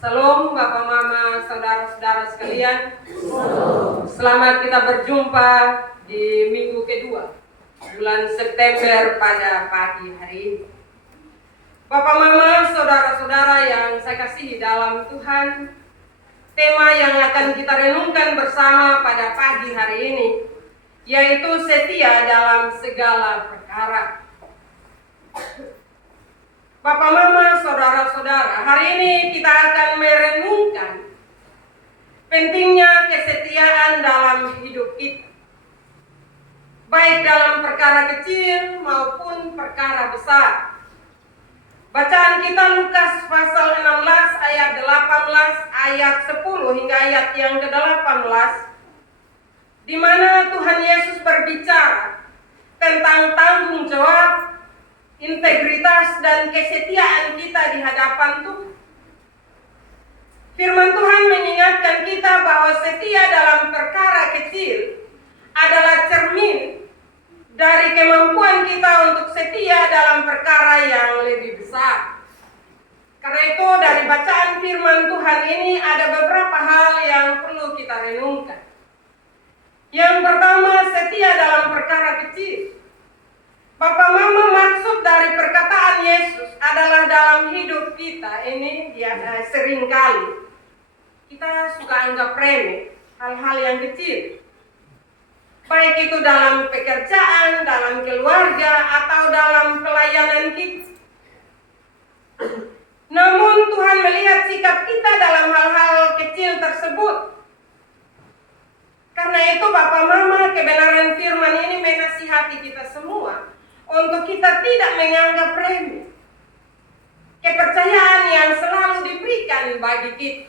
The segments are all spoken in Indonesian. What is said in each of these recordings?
Salam Bapak Mama, saudara-saudara sekalian. Selamat kita berjumpa di minggu kedua bulan September pada pagi hari ini. Bapak Mama, saudara-saudara yang saya kasihi dalam Tuhan, tema yang akan kita renungkan bersama pada pagi hari ini yaitu setia dalam segala perkara. Bapak Mama, saudara-saudara, hari ini kita akan merenungkan pentingnya kesetiaan dalam hidup kita, baik dalam perkara kecil maupun perkara besar. Bacaan kita Lukas pasal 16 ayat 18, ayat 10 hingga ayat yang ke-18, di mana Tuhan Yesus berbicara tentang tanggung jawab, integritas dan kesetiaan kita di hadapan Tuhan. Firman Tuhan mengingatkan kita bahwa setia dalam perkara kecil adalah cermin dari kemampuan kita untuk setia dalam perkara yang lebih besar. Karena itu dari bacaan firman Tuhan ini ada beberapa hal yang perlu kita renungkan. Yang pertama, setia dalam perkara kecil. Bapak Mama, maksud dari perkataan Yesus adalah dalam hidup kita ini seringkali kita suka anggap remeh hal-hal yang kecil, baik itu dalam pekerjaan, dalam keluarga, atau dalam pelayanan kita. Namun Tuhan melihat sikap kita dalam hal-hal kecil tersebut. Karena itu Bapak Mama, kebenaran firman ini menasihati kita semua untuk kita tidak menganggap remeh kepercayaan yang selalu diberikan bagi kita.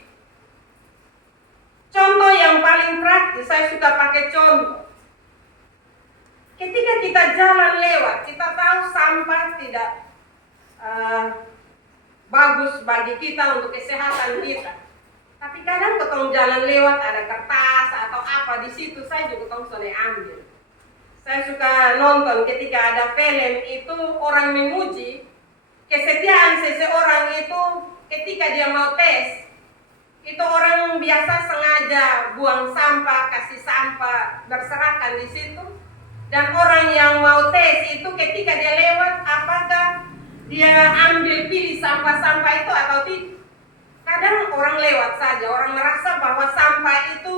Contoh yang paling praktis, saya suka pakai contoh. Ketika kita jalan lewat, kita tahu sampah tidak bagus bagi kita untuk kesehatan kita. Tapi kadang ketemu jalan lewat ada kertas atau apa di situ, saya juga ketemu soalnya ambil. Saya suka nonton ketika ada film itu orang memuji kesetiaan seseorang itu ketika dia mau tes. Itu orang biasa sengaja buang sampah, kasih sampah, berserakan di situ. Dan orang yang mau tes itu ketika dia lewat, apakah dia ambil pilih sampah-sampah itu atau tidak. Kadang orang lewat saja, orang merasa bahwa sampah itu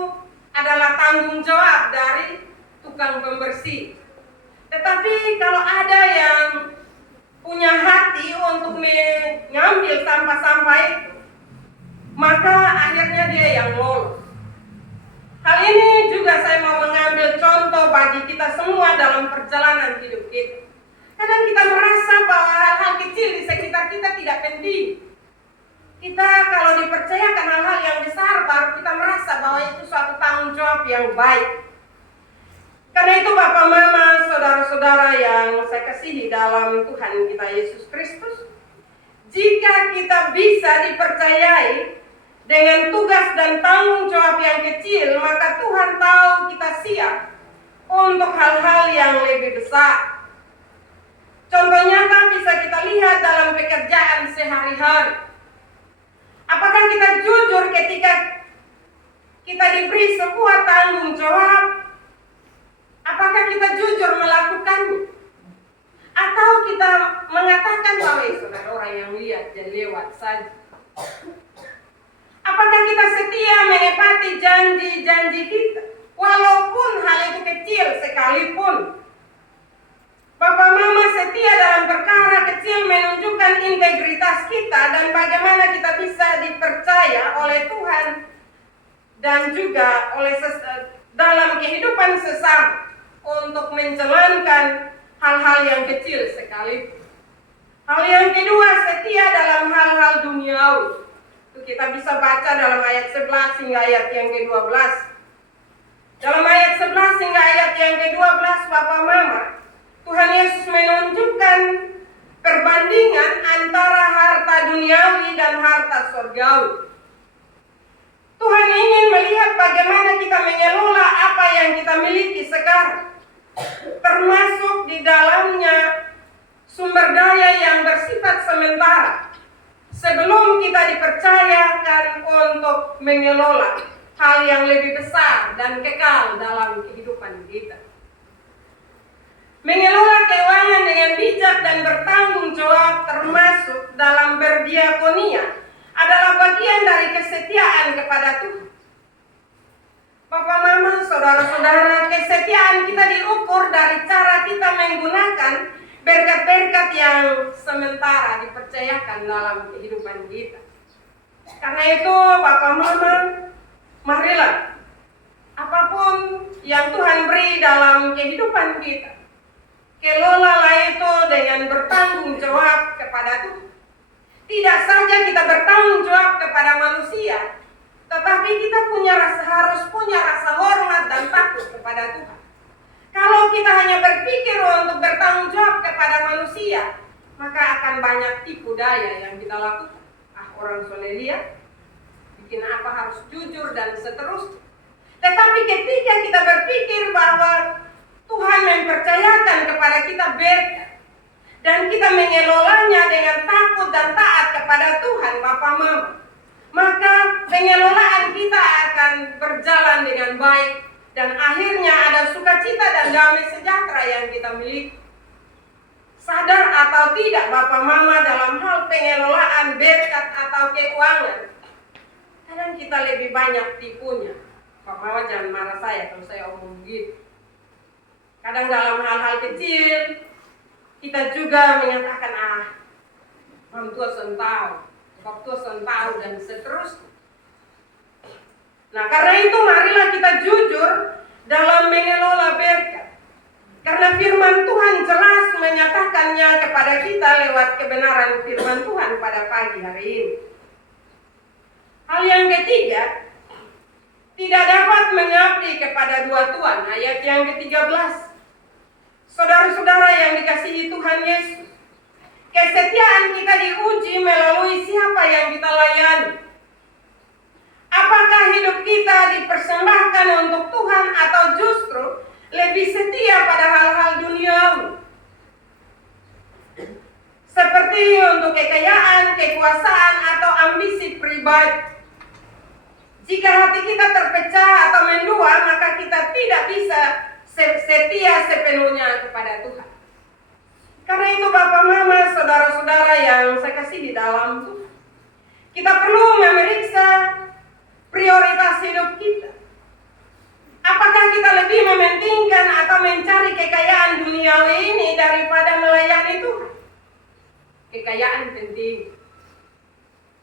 adalah tanggung jawab dari tukang pembersih. Tetapi kalau ada yang punya hati untuk mengambil sampah-sampah itu, maka akhirnya dia yang lolos. Hal ini juga saya mau mengambil contoh bagi kita semua dalam perjalanan hidup kita. Kadang kita merasa bahwa hal-hal kecil di sekitar kita tidak penting. Kita kalau dipercayakan hal-hal yang besar, baru kita merasa bahwa itu suatu tanggung jawab yang baik. Karena itu Bapak Mama, saudara-saudara yang saya kasihi dalam Tuhan kita Yesus Kristus, jika kita bisa dipercayai dengan tugas dan tanggung jawab yang kecil, maka Tuhan tahu kita siap untuk hal-hal yang lebih besar. Contoh nyata bisa kita lihat dalam pekerjaan sehari-hari. Apakah kita jujur ketika kita diberi sebuah tanggung jawab? Apakah kita jujur melakukannya? Atau kita mengatakan bahwa itu ada orang yang lihat dan lewat saja? Apakah kita setia menepati janji-janji kita? Walaupun hal itu kecil sekalipun. Bapak Mama, setia dalam perkara kecil menunjukkan integritas kita dan bagaimana kita bisa dipercaya oleh Tuhan dan juga oleh dalam kehidupan sesama untuk menjalankan hal-hal yang kecil sekalipun. Hal yang kedua, setia dalam hal-hal duniawi. Itu kita bisa baca dalam ayat 11 hingga ayat yang ke-12. Dalam ayat 11 hingga ayat yang ke-12, Bapak Mama, Tuhan Yesus menunjukkan perbandingan antara harta duniawi dan harta surgawi. Tuhan ingin melihat bagaimana kita mengelola apa yang kita miliki sekarang, termasuk di dalamnya sumber daya yang bersifat sementara, sebelum kita dipercayakan untuk mengelola hal yang lebih besar dan kekal dalam kehidupan kita. Mengelola keuangan dengan bijak dan bertanggung jawab termasuk dalam berdiakonia adalah bagian dari kesetiaan kepada Tuhan. Bapak, Mama, saudara-saudara, kesetiaan kita diukur dari cara kita menggunakan berkat-berkat yang sementara dipercayakan dalam kehidupan kita. Karena itu, Bapak, Mama, marilah apapun yang Tuhan beri dalam kehidupan kita, kelolalah itu dengan bertanggung jawab kepada Tuhan. Tidak saja kita bertanggung jawab kepada manusia, tetapi kita harus punya rasa hormat dan takut kepada Tuhan. Kalau kita hanya berpikir untuk bertanggung jawab kepada manusia, maka akan banyak tipu daya yang kita lakukan. Orang soleh lihat, bikin apa harus jujur dan seterusnya. Tetapi ketika kita berpikir bahwa Tuhan mempercayakan kepada kita berkat dan kita mengelolanya dengan takut dan taat kepada Tuhan, Bapak, Mama, maka pengelolaan kita akan berjalan dengan baik dan akhirnya ada sukacita dan damai sejahtera yang kita miliki. Sadar atau tidak, Bapak, Mama, dalam hal pengelolaan berkat atau keuangan, kadang kita lebih banyak tipunya. Bapak, Mama, jangan marah saya kalau saya omong begitu. Kadang dalam hal-hal kecil kita juga menyatakan Mam tua sentau, Bapak tua sentau dan seterusnya. Nah, karena itu marilah kita jujur dalam mengelola berkat. Karena firman Tuhan jelas menyatakannya kepada kita lewat kebenaran firman Tuhan pada pagi hari ini. Hal yang ketiga, tidak dapat mengabdi kepada dua tuan, ayat yang ke-13. Saudara-saudara yang dikasihi Tuhan Yesus, kesetiaan kita diuji melalui siapa yang kita layani. Apakah hidup kita dipersembahkan untuk Tuhan atau justru lebih setia pada hal-hal duniawi? Seperti untuk kekayaan, kekuasaan, atau ambisi pribadi. Jika hati kita terpecah atau mendua, maka kita tidak bisa setia sepenuhnya kepada Tuhan. Karena itu Bapak, Mama, saudara-saudara yang saya kasih di dalam Tuhan, kita perlu memeriksa prioritas hidup kita. Apakah kita lebih mementingkan atau mencari kekayaan duniawi ini daripada melayani Tuhan? Kekayaan penting.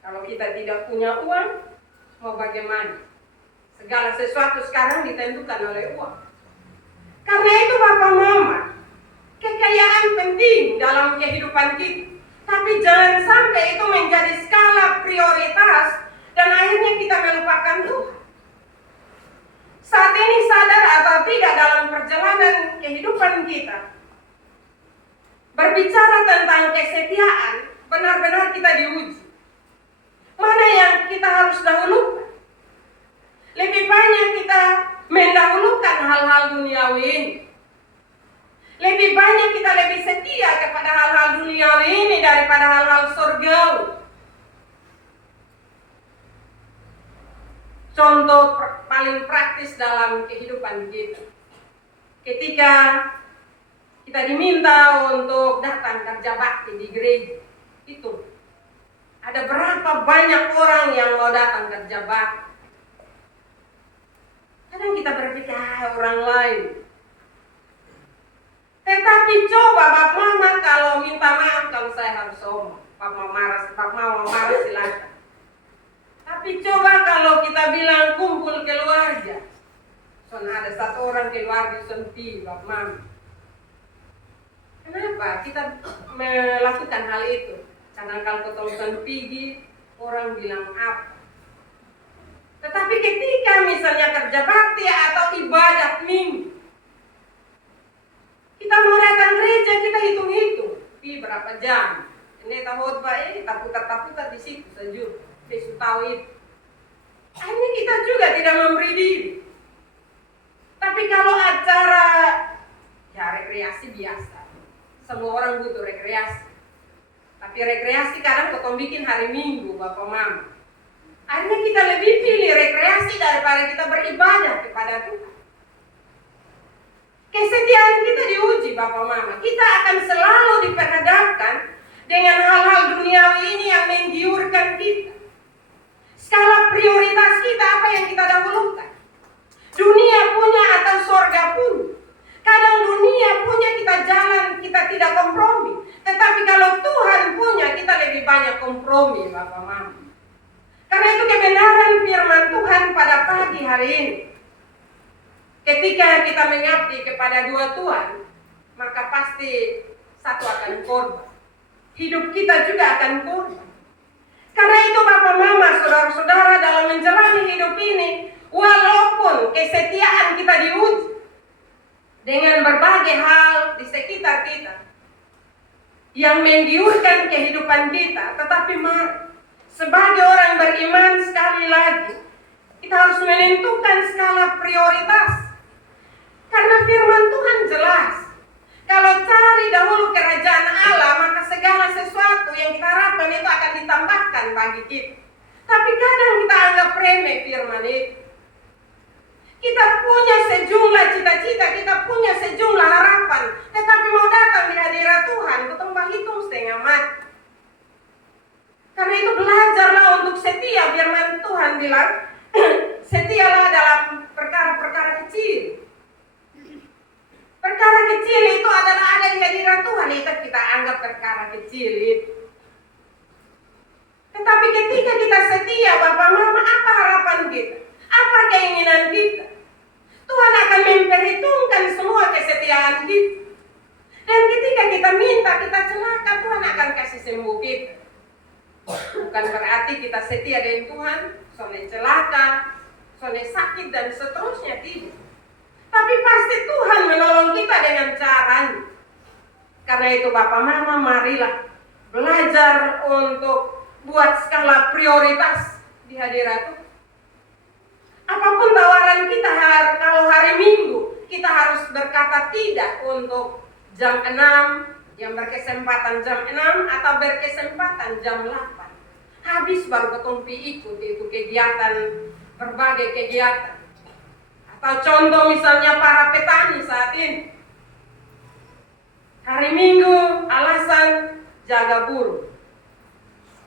Kalau kita tidak punya uang, mau bagaimana? Segala sesuatu sekarang ditentukan oleh uang. Karena itu Bapak, Mama, kekayaan penting dalam kehidupan kita. Tapi jangan sampai itu menjadi skala prioritas dan akhirnya kita melupakan Tuhan. Saat ini sadar atau tidak dalam perjalanan kehidupan kita, berbicara tentang kesetiaan, benar-benar kita diuji. Mana yang kita harus dahulukan? Lebih banyak kita mendahulukan hal-hal duniawi ini. Lebih banyak kita lebih setia kepada hal-hal duniawi ini daripada hal-hal surgawi. Contoh paling praktis dalam kehidupan kita. Ketika kita diminta untuk datang kerja bakti di gereja, itu ada berapa banyak orang yang mau datang kerja bakti. Kadang kita berpikir orang lain. Tetapi coba Bapak, Mama, kalau minta maaf kalau saya harus omong. Bapak mau marah silakan. Tapi coba kalau kita bilang kumpul keluarga. Soalnya ada satu orang keluarga sendiri, Bapak, Mama. Kenapa kita melakukan hal itu? Karena kalau ketemu pergi, orang bilang apa? Tetapi ketika misalnya kerja bakti atau ibadat minggu, kita mau datang gereja, kita hitung-hitung, berapa jam? Ini tahu kita putar-putar di situ saja, Yesus tahu itu. Akhirnya kita juga tidak memberi diri. Tapi kalau acara rekreasi biasa, semua orang butuh rekreasi. Tapi rekreasi kadang potong bikin hari Minggu, Bapak Mama. Akhirnya kita lebih pilih rekreasi daripada kita beribadah kepada Tuhan. Kesetiaan kita diuji, Bapak Mama. Kita akan selalu diperhadapkan dengan hal-hal duniawi ini yang menggiurkan kita. Skala prioritas kita apa yang kita dahulukan? Dunia punya atau sorga punya? Kadang dunia punya kita jalan, kita tidak kompromi. Tetapi kalau Tuhan punya, kita lebih banyak kompromi, Bapak Mama. Karena itu kebenaran firman Tuhan pada pagi hari ini. Ketika kita mengabdi kepada dua Tuhan, maka pasti satu akan korban. Hidup kita juga akan korban. Karena itu Bapak Mama, saudara-saudara, dalam menjalani hidup ini, walaupun kesetiaan kita diuji dengan berbagai hal di sekitar kita yang menggiurkan kehidupan kita, tetapi mari sebagai orang beriman sekali lagi kita harus menentukan skala prioritas. Karena firman Tuhan jelas, kalau cari dahulu kerajaan Allah, maka segala sesuatu yang kita harapkan itu akan ditambahkan bagi kita. Tapi kadang kita anggap remeh firman itu. Kita punya sejumlah cita-cita, kita punya sejumlah harapan, tetapi mau datang di hadirat Tuhan, kita hitung setengah mati. Karena itu belajarlah untuk setia. Firman Tuhan bilang, setialah dalam perkara-perkara kecil. Perkara kecil itu adalah ada di hadirat Tuhan, itu kita anggap perkara kecil itu. Tetapi ketika kita setia, Bapak Mama, apa harapan kita? Apa keinginan kita? Tuhan akan memperhitungkan semua kesetiaan kita. Dan ketika kita minta, kita celaka, Tuhan akan kasih sembuh kita. Bukan berarti kita setia dengan Tuhan, soalnya celaka, soalnya sakit, dan seterusnya, tidak. Tapi pasti Tuhan menolong kita dengan caranya. Karena itu Bapak Mama, marilah belajar untuk buat skala prioritas di hadirat Tuhan. Apapun tawaran kita, kalau hari Minggu kita harus berkata tidak untuk jam 6, yang berkesempatan jam 6 atau berkesempatan jam 8. Habis baru ketumpi ikut itu kegiatan, berbagai kegiatan. Atau contoh misalnya para petani saat ini. Hari Minggu alasan jaga burung.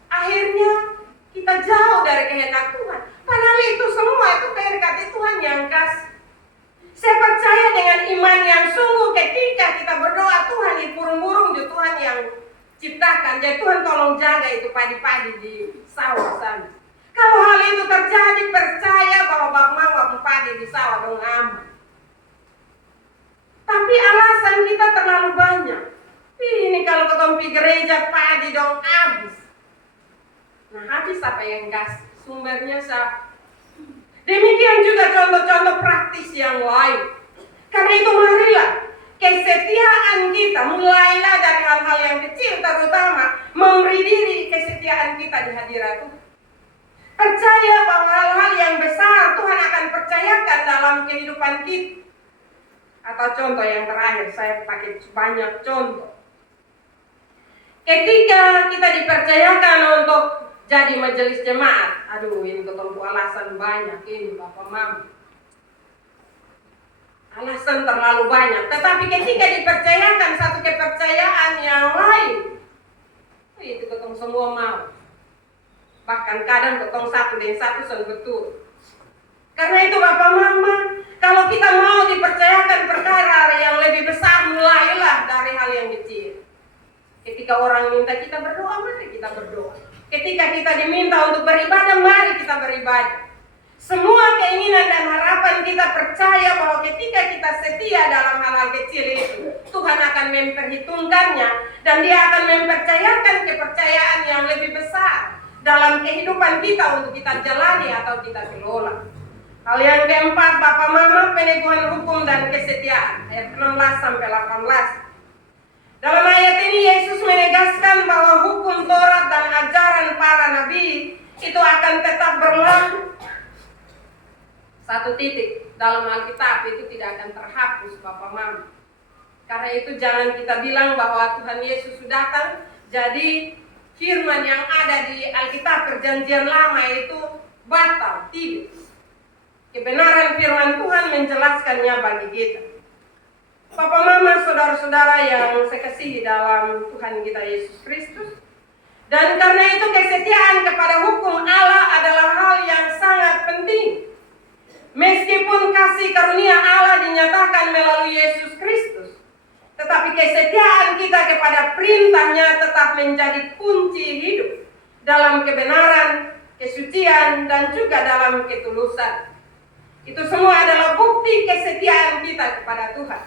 Akhirnya kita jauh dari kehendak Tuhan. Padahal itu semua itu berkat Tuhan yang kasih. Saya percaya dengan iman yang sungguh ketika kita berdoa, Tuhan di burung-burung itu Tuhan yang ciptakan. Jadi Tuhan tolong jaga itu padi-padi di sawah sana. Kalau hal itu terjadi, percaya bahwa Bapak Mama padi di sawah dong aman. Tapi alasan kita terlalu banyak. Ini kalau ketompi gereja padi dong habis. Nah, habis apa yang kasih? Sumbernya siapa? Demikian juga contoh-contoh praktis yang lain. Karena itu marilah kesetiaan kita mulailah dari hal-hal yang kecil, terutama memberi diri kesetiaan kita di hadirat Tuhan. Percaya bahwa hal-hal yang besar Tuhan akan percayakan dalam kehidupan kita. Atau contoh yang terakhir, saya pakai banyak contoh. Ketika kita dipercayakan untuk jadi majelis jemaat, aduh ini ketemu alasan banyak ini Bapak Mama. Alasan terlalu banyak. Tetapi ketika dipercayakan satu kepercayaan yang lain, itu ketemu semua mau. Bahkan kadang ketemu satu dan satu sudah betul. Karena itu Bapak Mama, kalau kita mau dipercayakan perkara yang lebih besar, mulailah dari hal yang kecil. Ketika orang minta kita berdoa, mari kita berdoa. Ketika kita diminta untuk beribadah, mari kita beribadah. Semua keinginan dan harapan kita percaya bahwa ketika kita setia dalam hal-hal kecil itu, Tuhan akan memperhitungkannya dan Dia akan mempercayakan kepercayaan yang lebih besar dalam kehidupan kita untuk kita jalani atau kita kelola. Hal yang keempat, Bapak Mama, peneguhan hukum dan kesetiaan. Ayat 16 sampai 18. Dalam ayat ini Yesus menegaskan bahwa hukum Taurat dan ajaran para nabi itu akan tetap berlaku. Satu titik, dalam Alkitab itu tidak akan terhapus Bapak Mama. Karena itu jangan kita bilang bahwa Tuhan Yesus sudah datang, jadi firman yang ada di Alkitab Perjanjian Lama itu batal, tidak. Kebenaran firman Tuhan menjelaskannya bagi kita. Papa, mama, saudara-saudara yang saya kasihi dalam Tuhan kita Yesus Kristus. Dan karena itu kesetiaan kepada hukum Allah adalah hal yang sangat penting. Meskipun kasih karunia Allah dinyatakan melalui Yesus Kristus, tetapi kesetiaan kita kepada perintahnya tetap menjadi kunci hidup dalam kebenaran, kesucian, dan juga dalam ketulusan. Itu semua adalah bukti kesetiaan kita kepada Tuhan.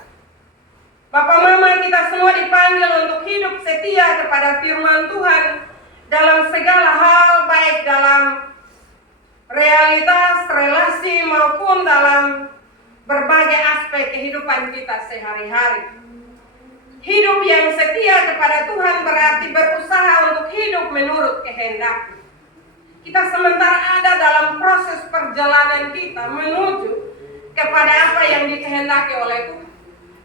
Bapak Mama, kita semua dipanggil untuk hidup setia kepada firman Tuhan dalam segala hal, baik dalam realitas, relasi, maupun dalam berbagai aspek kehidupan kita sehari-hari. Hidup yang setia kepada Tuhan berarti berusaha untuk hidup menurut kehendak. Kita sementara ada dalam proses perjalanan kita menuju kepada apa yang dikehendaki oleh Tuhan.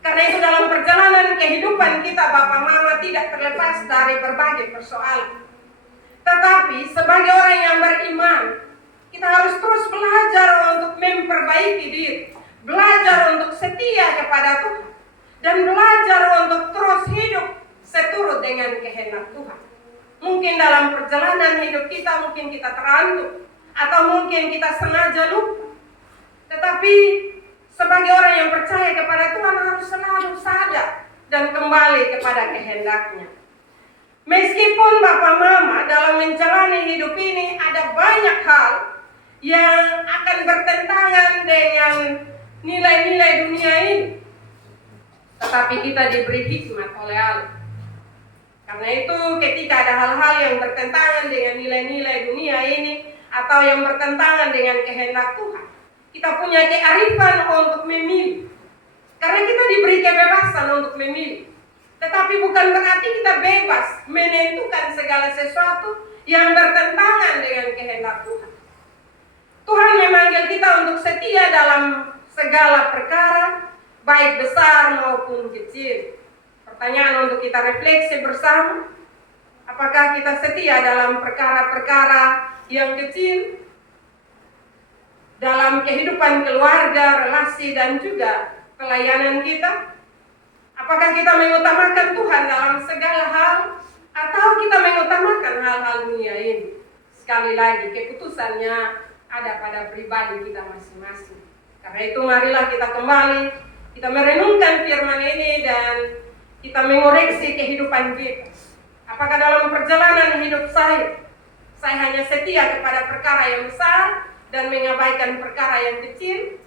Karena itu dalam perjalanan kehidupan kita, Bapak Mama, tidak terlepas dari berbagai persoalan. Tetapi sebagai orang yang beriman, kita harus terus belajar untuk memperbaiki diri, belajar untuk setia kepada Tuhan, dan belajar untuk terus hidup seturut dengan kehendak Tuhan. Mungkin dalam perjalanan hidup kita, mungkin kita terantuk, atau mungkin kita sengaja lupa. Tetapi sebagai orang yang percaya kepada Tuhan harus selalu sadar dan kembali kepada kehendaknya. Meskipun Bapak Mama dalam menjalani hidup ini ada banyak hal yang akan bertentangan dengan nilai-nilai dunia ini, tetapi kita diberi hikmat oleh Allah. Karena itu ketika ada hal-hal yang bertentangan dengan nilai-nilai dunia ini atau yang bertentangan dengan kehendak Tuhan, kita punya kearifan untuk memilih. Karena kita diberi kebebasan untuk memilih. Tetapi bukan berarti kita bebas menentukan segala sesuatu yang bertentangan dengan kehendak Tuhan. Tuhan memanggil kita untuk setia dalam segala perkara, baik besar maupun kecil. Pertanyaan untuk kita refleksi bersama, apakah kita setia dalam perkara-perkara yang kecil, dalam kehidupan keluarga, relasi, dan juga pelayanan kita? Apakah kita mengutamakan Tuhan dalam segala hal, atau kita mengutamakan hal-hal dunia ini? Sekali lagi, keputusannya ada pada pribadi kita masing-masing. Karena itu marilah kita kembali, kita merenungkan firman ini dan kita mengoreksi kehidupan kita. Apakah dalam perjalanan hidup saya hanya setia kepada perkara yang besar dan mengabaikan perkara yang kecil?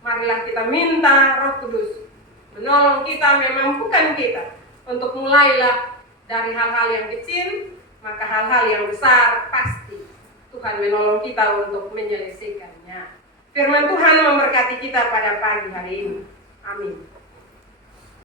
Marilah kita minta Roh Kudus menolong kita, memampukan kita untuk mulailah dari hal-hal yang kecil, maka hal-hal yang besar pasti Tuhan menolong kita untuk menyelesaikannya. Firman Tuhan memberkati kita pada pagi hari ini. Amin.